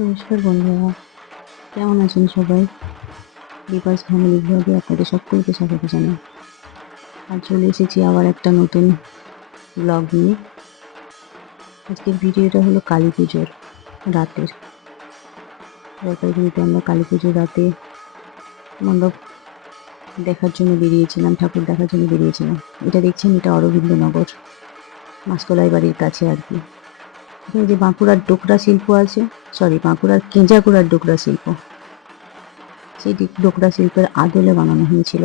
নমস্কার বন্ধুরা, কেমন আছেন সবাই? বিপাস ফ্যামিলি ব্লগে আপনাদের সকলকে স্বাগত জানাই। আর চলে এসেছি আবার একটা নতুন ব্লগ নিয়ে। আজকের ভিডিওটা হলো কালী পুজোর রাতের। জলপাইগুড়িতে আমরা কালী পুজোর রাতে মণ্ডপ দেখার জন্য বেরিয়েছিলাম, ঠাকুর দেখার জন্য বেরিয়েছিলাম। এটা দেখছেন, এটা অরবিন্দনগর, মাসকলাই বাড়ির কাছে আর কি। এখানে যে বাঁকুড়ার ডোকরা শিল্প আছে, বাঁকুড়ার কেঁজাকুড়ার ডোকরা শিল্প, সেই ডোকরা শিল্পের আদলে বানানো হয়েছিল।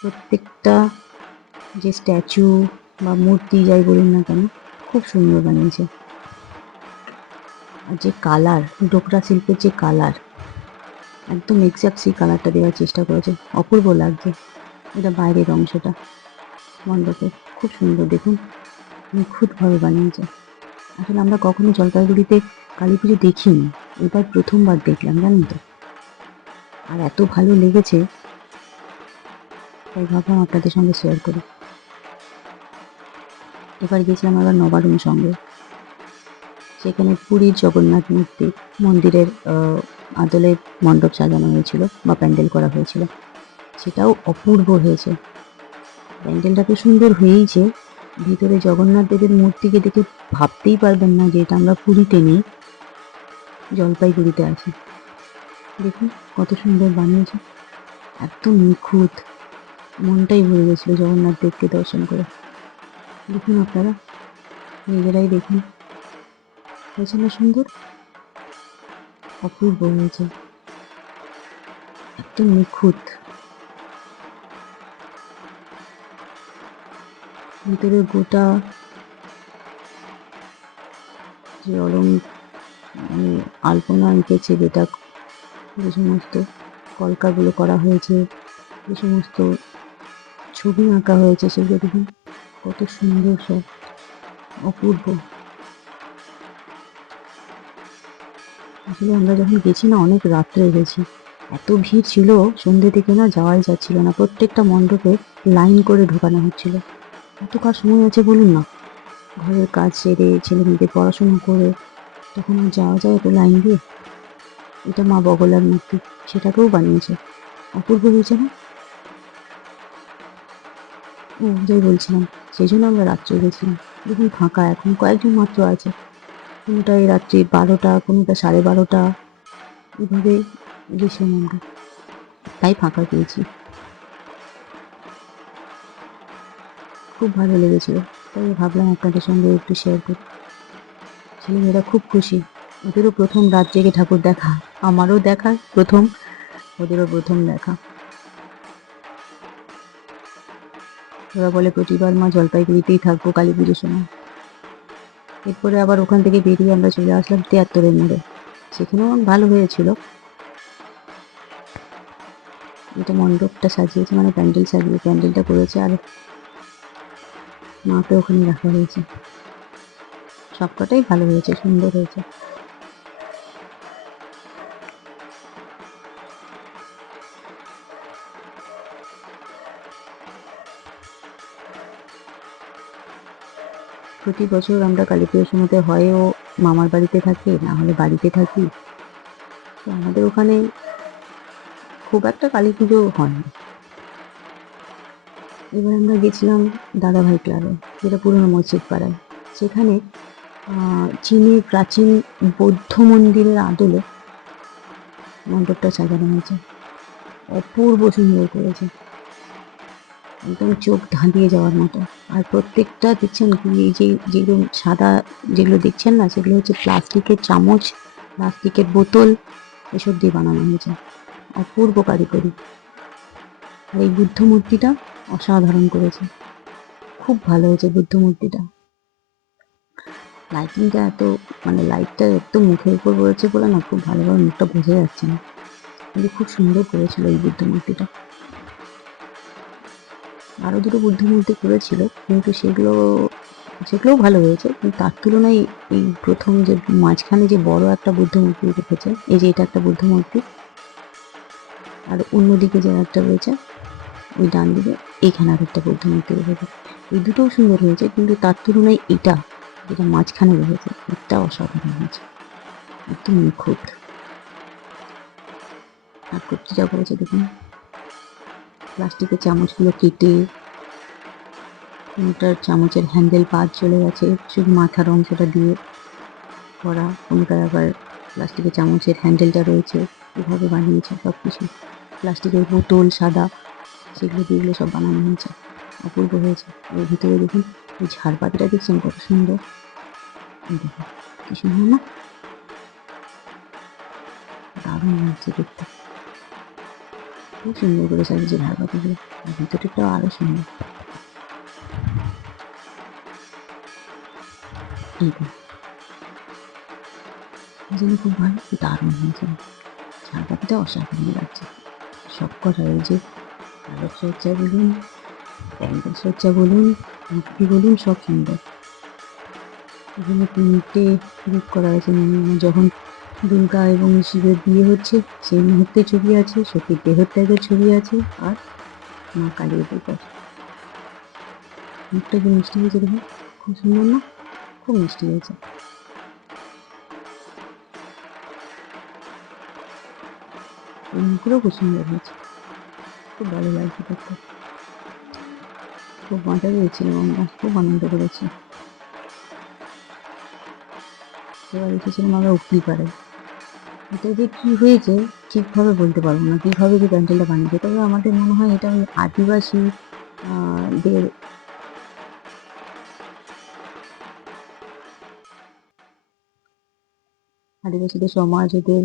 প্রত্যেকটা যে স্ট্যাচু বা মূর্তি যাই বলুন না কেন, খুব সুন্দর বানিয়েছে। আর যে কালার, ডোকরা শিল্পের যে কালার, একদম এক্সাক্ট সেই কালারটা দেওয়ার চেষ্টা করেছে, অপূর্ব লাগছে। এটা বাইরের অংশটা মণ্ডপের, খুব সুন্দর, দেখুন নিখুঁতভাবে বানিয়েছে। আসলে আমরা কখনো জলপাইগুড়িতে কালী পুজো দেখিনি, এবার প্রথমবার দেখলাম, জানেন তো। আর এত ভালো লেগেছে, তাই ভাবলাম আপনাদের সঙ্গে শেয়ার করি। এবার গেছিলাম আবার নবারুণ সঙ্গে, সেখানে পুরীর জগন্নাথ মন্দিরের আদলে মণ্ডপ সাজানো হয়েছিল বা প্যান্ডেল করা হয়েছিল। সেটাও অপূর্ব হয়েছে। প্যান্ডেলটা তো সুন্দর হয়েইছে, ভিতরে জগন্নাথ দেবের মূর্তিকে দেখে ভাবতেই পারবেন না যে এটা আমরা পুরীতে নেই, জলপাইগুড়িতে আছি। দেখুন কত সুন্দর বানিয়েছে, একদম নিখুঁত। মনটাই ভরে গেছিল জগন্নাথ দেবকে দর্শন করে। দেখুন আপনারা নিজেরাই দেখুন, হয়েছে না সুন্দর? অপূর্ব হয়েছে, একদম নিখুঁত। ভিতরে গোটা যে মানে আলপনা এঁকেছে, যেটা যে সমস্ত কলকাগুলো করা হয়েছে, যে সমস্ত ছবি আঁকা হয়েছে, সেগুলো দেখুন কত সুন্দর, সব অপূর্ব। আসলে আমরা যখন গেছি না, অনেক রাত্রে গেছি, এত ভিড় ছিল, সন্ধ্যে থেকে না যাওয়াই যাচ্ছিল না। প্রত্যেকটা মণ্ডপে লাইন করে ঢোকানো হচ্ছিল। এত কার সময় আছে বলুন না, ঘরের কাজ সেরে ছেলে মেয়েদের পড়াশোনা করে তখন আর যাওয়া যায় এত লাইন দিয়ে? এটা মা বগলার মূর্তি, সেটাকেও বানিয়েছে, অপূর্ব হয়েছে না? যাই বলছিলাম, সেই জন্য আমরা রাত্রে গেছিলাম। দেখুন ফাঁকা, এখন কয়েকজন মাত্র আছে। কোনোটা এই রাত্রি 12টা, কোনোটা 12:30, এভাবে গেছিলাম আমরা, তাই ফাঁকা পেয়েছি। খুব ভালো লেগেছিল, তাই ভাবলাম আপনাদের সঙ্গে একটু শেয়ার করি। ছেলেমেয়েরা খুব খুশি, ওদেরও প্রথম রাত জেগে ঠাকুর দেখা, আমারও দেখা প্রথম, ওদেরও প্রথম দেখা। ওরা বলে প্রতিবার মা জলপাইগুড়িতেই থাকবো কালী পুজোর সময়। এরপরে আবার ওখান থেকে বেরিয়ে আমরা চলে আসলাম 73-এর মোড়ে, সেখানেও ভালো হয়েছিল। এটা মণ্ডপটা সাজিয়েছে, মানে প্যান্ডেল সাজিয়ে প্যান্ডেলটা করেছে, আর মাকে ওখানে রাখা হয়েছে। সবকটাই ভালো হয়েছে, সুন্দর হয়েছে। প্রতি বছর আমরা কালী পুজোর সময়তে হয়ও মামার বাড়িতে থাকি, না হলে বাড়িতে থাকি। তো আমাদের ওখানে খুব একটা কালী পুজো হয় না। এবার আমরা গেছিলাম দাদাভাই ক্লাবে, যেটা পুরনো মসজিদ পাড়ায়। সেখানে চীনের প্রাচীন বৌদ্ধ মন্দিরের আদলে মণ্ডপটা সাজানো হয়েছে, অপূর্ব সুন্দর করেছে, একদম চোখ ধাঁধিয়ে যাওয়ার মতো। আর প্রত্যেকটা দেখছেন কি, এই যে যেগুলো সাদা যেগুলো দেখছেন না, সেগুলো হচ্ছে প্লাস্টিকের চামচ, প্লাস্টিকের বোতল, এসব দিয়ে বানানো হয়েছে, অপূর্ব কারিগরি। আর এই বুদ্ধ মূর্তিটা অসাধারণ করেছে, খুব ভালো হয়েছে বুদ্ধ মূর্তিটা। লাইটিংটা এত, মানে লাইটটা একদম মুখের উপর পড়েছে বলে না, খুব ভালোভাবে মুখটা বোঝা যাচ্ছে না, কিন্তু খুব সুন্দর করেছিল এই বুদ্ধ মূর্তিটা। আরও দুটো বুদ্ধ মূর্তি করেছিল, কিন্তু সেগুলোও ভালো হয়েছে, কিন্তু তার তুলনায় এই প্রথম যে মাঝখানে যে বড় একটা বুদ্ধ মূর্তি রেখেছে, এই যে এটা একটা বুদ্ধ মূর্তি, আর অন্যদিকে যে একটা রয়েছে ওই ডান দিকে, এইখানে আর একটা বুদ্ধ মূর্তি রেখেছে। এই দুটোও সুন্দর হয়েছে, কিন্তু তার তুলনায় এটা যেটা মাঝখানে রয়েছে, এটা অসাধারণ হয়েছে। একদম নিখুঁত। আর করতে যা করেছে দেখুন, প্লাস্টিকের চামচগুলো কেটে কোনোটার চামচের হ্যান্ডেল পাত চলে গেছে, শুধু মাথার অংশটা দিয়ে করা, কোনোটার আবার প্লাস্টিকের চামচের হ্যান্ডেলটা রয়েছে। এভাবে বানিয়েছে সব কিছু। প্লাস্টিকের বোতল সাদা, সেগুলো দিয়ে এগুলো সব বানানো হয়েছে। অপূর্ব হয়েছে। এর ভিতরে দেখুন এই ঝাড়বাতিটা দেখছেন কত সুন্দর। এই দেখুন কি সুন্দর না, দারুণ লাগছে দেখতে। খুব সুন্দর করে সাজিয়েছে ঝাড়বাতিগুলো। আর ভিতরটাও আরো সুন্দর। এই দেখুন যেন খুব ভালো, দারুণ হয়েছে। ঝাড়বাতিটা অসাধারণ লাগছে। সবকটা এই যে আলোকসজ্জা বলুন, প্যান্ডেল সজ্জা বলুন, মূর্তি বলুন, সব সুন্দর। এখানে ৩টে রূপ করা হয়েছে, মানে যখন দুর্গা এবং শিবের বিয়ে হচ্ছে সেই মুহূর্তের ছবি আছে, সতীর দেহত্যাগের ছবি আছে, আর মা কালীর রূপ। মুখটা কি মিষ্টি হয়েছে দেখুন, খুব সুন্দর না, খুব মিষ্টি হয়েছে। এই মুখগুলো খুব সুন্দর হয়েছে, খুব ভালো লাগছে দেখতে। খুব মজা পেয়েছিলাম আমরা, খুব আনন্দ করেছি। এবার এসেছিলাম আমরা উকলিপাড়ায়। এটা যে কি হয়েছে ঠিকভাবে বলতে পারবো না, কিভাবে যে প্যান্ডেলটা বানিয়েছে, তবে আমাদের মনে হয় এটা ওই আদিবাসী দের আদিবাসীদের সমাজ, ওদের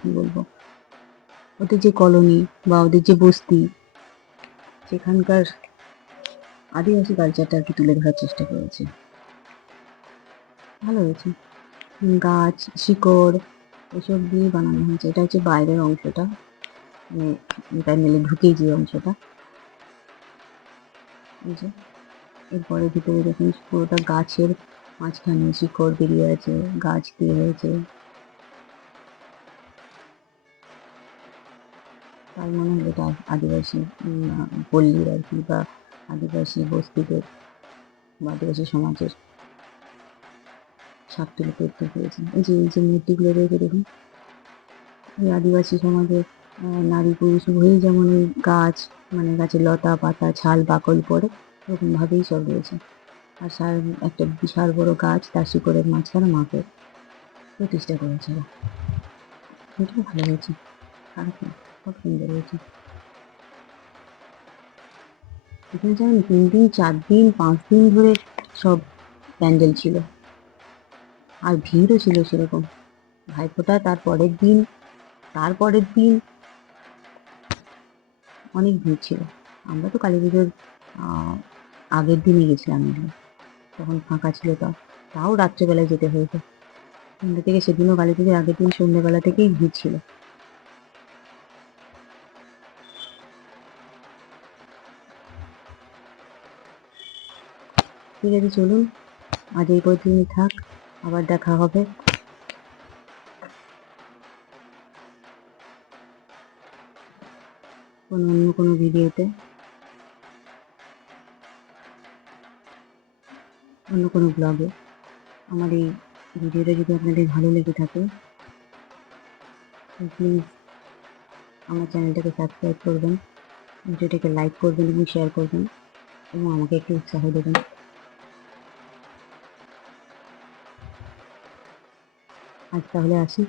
কি বলবো, ওদের যে কলোনি বা ওদের যে বস্তি, সেখানকার আদিবাসী কালচারটা আর কি তুলে ধরার চেষ্টা করেছে। ভালো হয়েছে। গাছ, শিকড় এসব দিয়ে বানানো হয়েছে। এটা হচ্ছে বাইরের অংশটা, মানে প্যান্ডেলে ঢুকেই যে অংশটা। এই যে এরপরে ভিতরে দেখুন পুরোটা গাছের মাঝখানে শিকড় বেরিয়ে আছে, গাছ দিয়ে হয়েছে। তার মনে হলো এটা আদিবাসী পল্লীর আর কি, বা আদিবাসী বস্তিদের বা আদিবাসী সমাজের ছাপ তুলে করতে পেরেছে। এই যে মূর্তিগুলো রয়েছে দেখুন, এই আদিবাসী সমাজের নারী পুরুষ উভয়ই যেমন এই গাছ, মানে গাছের লতা পাতা ছাল বাকল পড়ে, এরকম ভাবেই সব রয়েছে। আর একটা বিশাল বড় গাছ, তার শিকড়ের মাঝখানে মাকে প্রতিষ্ঠা করেছিল। এটাও ভালো হয়েছে, খারাপ না, খুব সুন্দর হয়েছে। এখানে যেমন 3 দিন 4 দিন 5 দিন ধরে সব প্যান্ডেল ছিল, আর ভিড়ও ছিল সেরকম। ভাইফোঁটা তার পরের দিন, তারপরের দিন অনেক ভিড় ছিল। আমরা তো কালী পুজোর আগের দিনই গেছিলাম এগুলো, তখন ফাঁকা ছিল। তাও রাত্রেবেলায় যেতে হয়েছে। সন্ধ্যে থেকে, সেদিনও কালী পুজোর আগের দিন সন্ধ্যেবেলা থেকেই ভিড় ছিল। ঠিক আছে, চলুন আজ এই পর্যন্তই থাক, আবার দেখা হবে অন্য কোনো ভিডিওতে, অন্য কোনো ব্লগে। আমার এই ভিডিওটা যদি আপনাদের ভালো লেগে থাকে, প্লিজ আমার চ্যানেলটাকে সাবস্ক্রাইব করবেন, ভিডিওটাকে লাইক করবেন এবং শেয়ার করবেন, এবং আমাকে একটু উৎসাহ দেবেন। আজ তাহলে আসি।